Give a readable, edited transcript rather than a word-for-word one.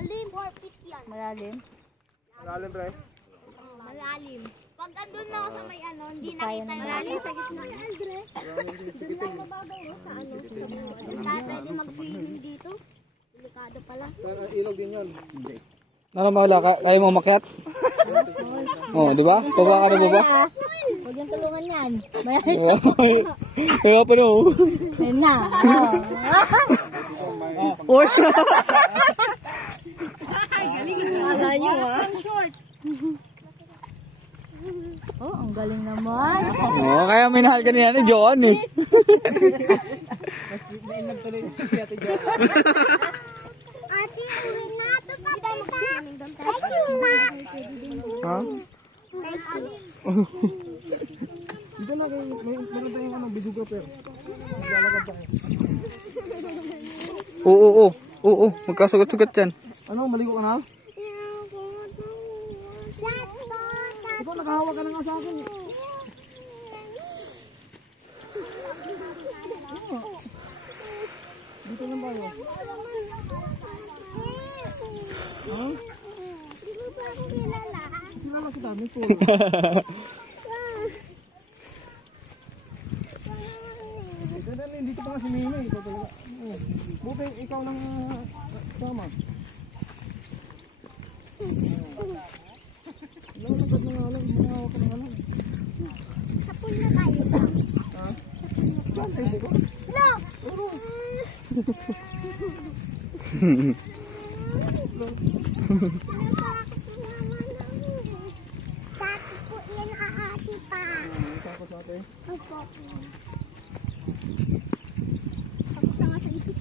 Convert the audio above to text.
Malalim. 4 feet yan. Malalim? Malalim, pre. Malalim. Pag andun na ako sa may ano, hindi nakita yung malalim sa gitna. Doon lang mababaw sa ano. Kaya pwede mag-swimming dito. Delikado pala. Ilog din yun. Ano mawala ka? Kaya mo umakyat? Oh, di ba? Baba ka na baba? Huwag yung tulungan yan. Kaya pa no. Ayun na. Uy! Wala nyo Oh, ang galing naman. Oh, kaya minahal ka niya ni John eh. Ate, uwi na ito pa kita. Thank you, ma. Ha? Thank you. Dito na kayo, meron tayong ano, videographer. Maglalagad pa kayo. Oo. Magkasugat-sugat yan. Ano, maligo ka na? Ikaw, nakahawak ka na nga sa akin. Dito lang tayo. Ha? Hindi mo pa ako kilala. Kilala kita, may tour. Dito pa nga si Mimi. Ikaw talaga. Buti, ikaw lang sama. Lalagad na nga lang. Manahawak ka na nga lang. Sa pool na tayo ba? Ha? Saan tayo dito? No! Sati po yan aati pa. Takot sa atin. Opo. Takot na nga sa ipis.